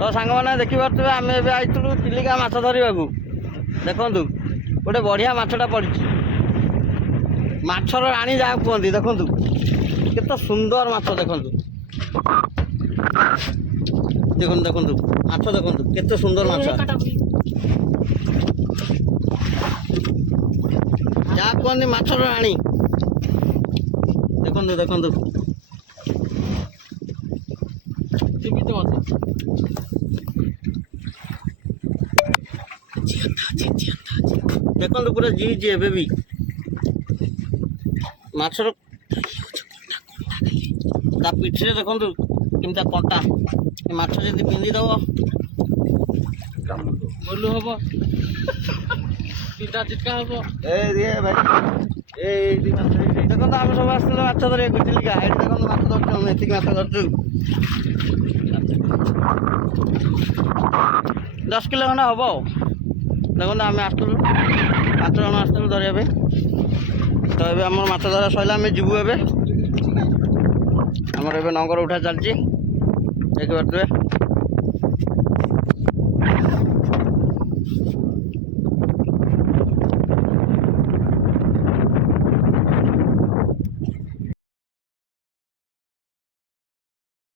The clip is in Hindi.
तो सांग मैंने देखिपे आम एलु चिलिका माछ धरवा देखु गोटे बढ़िया माछटा पड़ी माछर राणी जहाँ कहते देखु केत सुंदर माछ देखु देखु देखु माछ देखु केत सुंदर माछ जहाँ कहते माछर राणी देखु देखु देखो पूरा जी जी एबे भी माछर ता पिठरे देखो केमता कंटा माछ जदि पिंधि दब बोलू हम चिटा चिटका हम देखो आम सब आस माछ धर चिलिका ये देखो माछ धरचु एति माछ धरचु 10 किलो खंडा हम देखो आम आसलु 5 जन आसलु धरवा तो ये आम माछ धरा सैला आम जीवु एमर ए नंगर उठा चलती देखिए